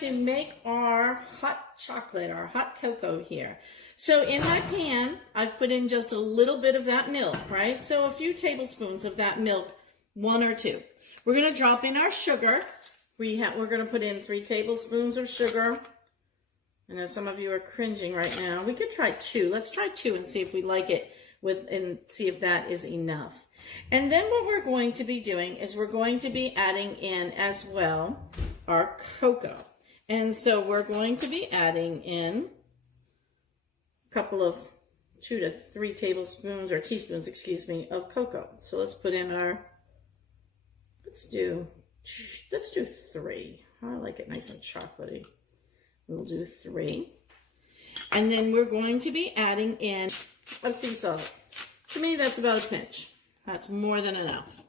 to make our hot chocolate, our hot cocoa here. So in my pan, I've put in just a little bit of that milk, right? So a few tablespoons of that milk, 1 or 2. We're going to drop in our sugar. We're going to put in 3 tablespoons of sugar. I know some of you are cringing right now. We could try 2. Let's try 2 and see if we like it and see if that is enough. And then what we're going to be doing is we're going to be adding in as well our cocoa. And so we're going to be adding in a couple of 2 to 3 tablespoons or teaspoons, excuse me, of cocoa. So let's put in our, let's do 3. I like it nice and chocolatey. We'll do 3. And then we're going to be adding in of sea salt. To me, that's about a pinch. That's more than enough.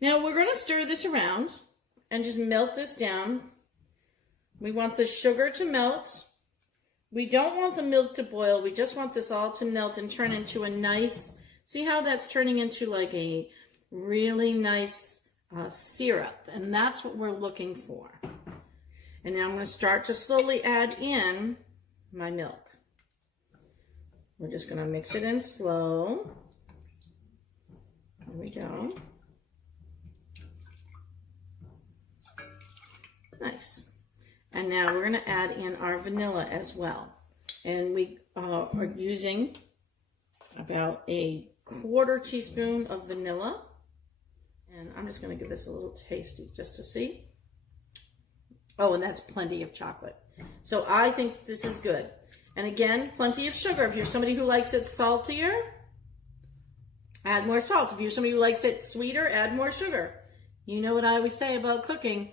Now we're going to stir this around and just melt this down. We want the sugar to melt. We don't want the milk to boil. We just want this all to melt and turn into a nice, see how that's turning into like a really nice syrup. And that's what we're looking for. And now I'm going to start to slowly add in my milk. We're just going to mix it in slow. There we go. Nice. And now we're going to add in our vanilla as well. And we are using about a 1/4 teaspoon of vanilla. And I'm just going to give this a little tasty just to see. Oh, and that's plenty of chocolate. So I think this is good. And again, plenty of sugar. If you're somebody who likes it saltier, add more salt. If you're somebody who likes it sweeter, add more sugar. You know what I always say about cooking?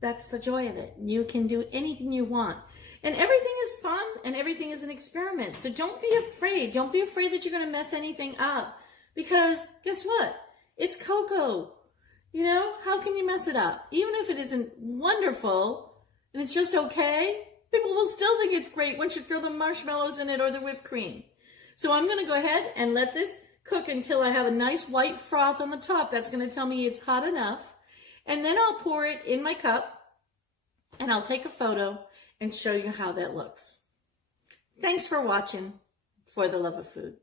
That's the joy of it. You can do anything you want. And everything is fun and everything is an experiment. So don't be afraid. Don't be afraid that you're going to mess anything up. Because guess what? It's cocoa. You know, how can you mess it up? Even if it isn't wonderful and it's just okay, people will still think it's great once you throw the marshmallows in it or the whipped cream. So I'm going to go ahead and let this cook until I have a nice white froth on the top. That's going to tell me it's hot enough. And then I'll pour it in my cup and I'll take a photo and show you how that looks. Thanks for watching For the Love of Food.